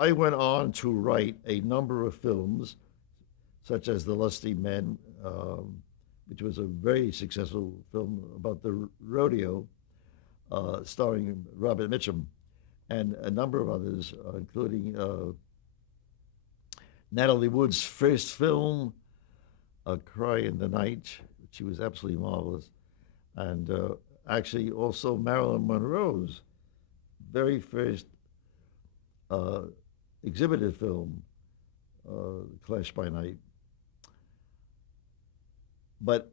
I went on to write a number of films, such as The Lusty Men, which was a very successful film about the rodeo, starring Robert Mitchum, and a number of others, including Natalie Wood's first film, A Cry in the Night. She was absolutely marvelous. And actually, also Marilyn Monroe's very first uh, exhibited film, Clash by Night. But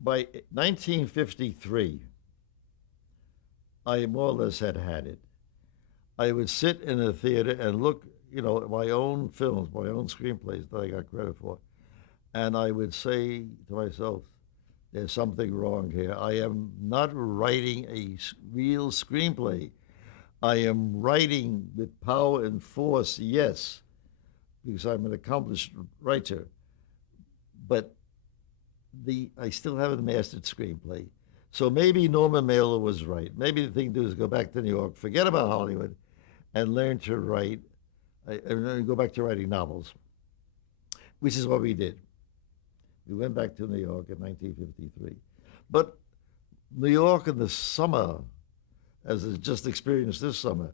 by 1953, I more or less had it. I would sit in a theater and look, at my own films, my own screenplays that I got credit for, and I would say to myself, there's something wrong here. I am not writing a real screenplay. I am writing with power and force, yes, because I'm an accomplished writer, but I still haven't mastered screenplay. So maybe Norman Mailer was right. Maybe the thing to do is go back to New York, forget about Hollywood, and learn to write, and go back to writing novels, which is what we did. We went back to New York in 1953. But New York in the summer, as is just experienced this summer,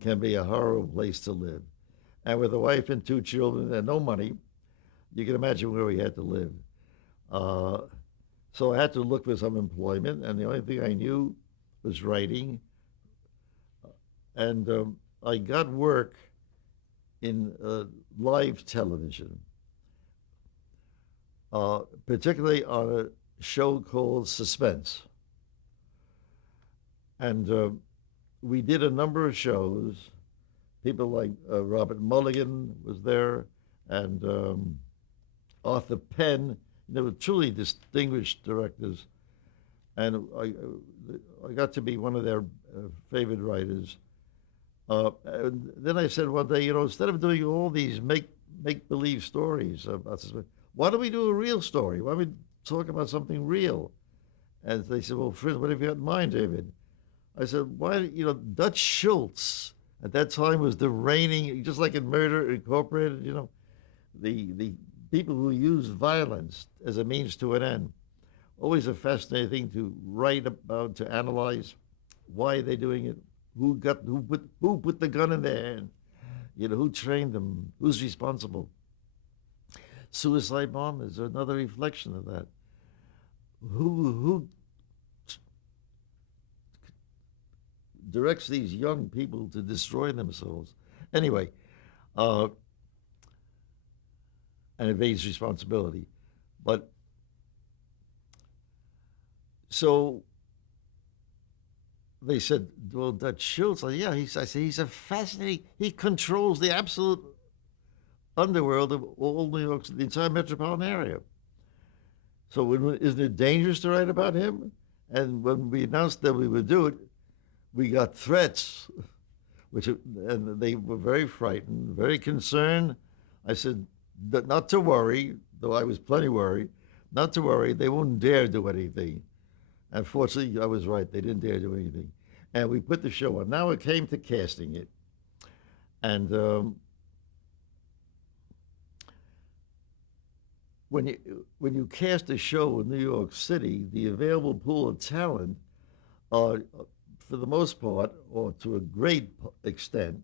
can be a horrible place to live. And with a wife and two children and no money, you can imagine where we had to live. Uh, so I had to look for some employment, and the only thing I knew was writing. And I got work in live television, particularly on a show called Suspense. And we did a number of shows. People like Robert Mulligan was there, and Arthur Penn. They were truly distinguished directors, and I got to be one of their favorite writers. And then I said one day, instead of doing all these make believe stories about this, why don't we do a real story? Why don't we talk about something real? And they said, well, Fritz, what have you got in mind, David? I said, why, Dutch Schultz at that time was the reigning, just like in Murder Incorporated, the people who used violence as a means to an end. Always a fascinating thing to write about, to analyze. Why are they doing it? Who put the gun in their hand? Who trained them? Who's responsible? Suicide bombers are another reflection of that. Who directs these young people to destroy themselves? Anyway, uh, and evades responsibility. But so they said, well, Dutch Schultz, yeah, I said, he's a fascinating, he controls the absolute underworld of all New York, the entire metropolitan area. So isn't it dangerous to write about him? And when we announced that we would do it, we got threats, and they were very frightened, very concerned. I said, not to worry, though I was plenty worried, not to worry, they won't dare do anything. And fortunately, I was right, they didn't dare do anything. And we put the show on. Now it came to casting it. And when you cast a show in New York City, the available pool of talent are, for the most part, or to a great extent,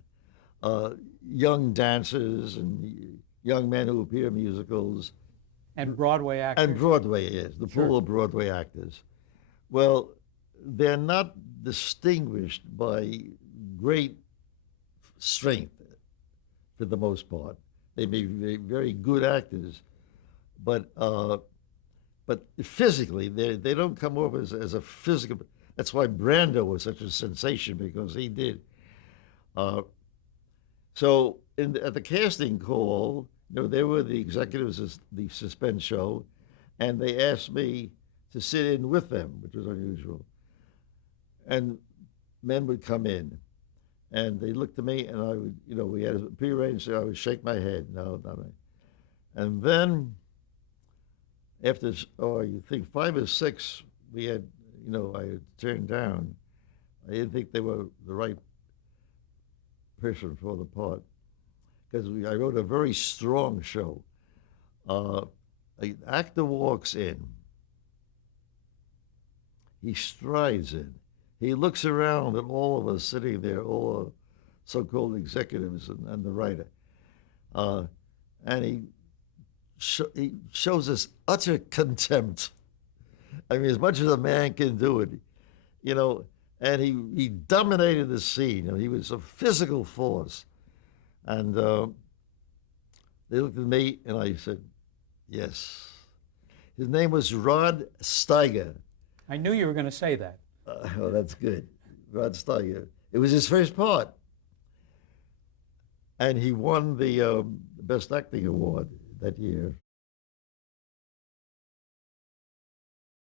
uh, young dancers and young men who appear in musicals, And Broadway and actors. Broadway is the Sure. pool of Broadway actors. Well, they're not distinguished by great strength for the most part. They may be very good actors, but physically they don't come off as a physical. That's why Brando was such a sensation because he did. Uh, so at the casting call, they were the executives of the Suspense show, and they asked me to sit in with them, which was unusual. And men would come in, and they looked at me, and I would, we had a prearranged, so I would shake my head, no, not me. And then after, oh, you think 5 or 6, we had, I had turned down. I didn't think they were the right person for the part because I wrote a very strong show. An actor walks in, he strides in, he looks around at all of us sitting there, all so-called executives and the writer, and he shows us utter contempt. I mean, as much as a man can do it, you know, and he dominated the scene. You know, he was a physical force. And they looked at me, and I said, yes. His name was Rod Steiger. I knew you were going to say that. Oh, that's good. Rod Steiger. It was his first part. And he won the Best Acting Award that year.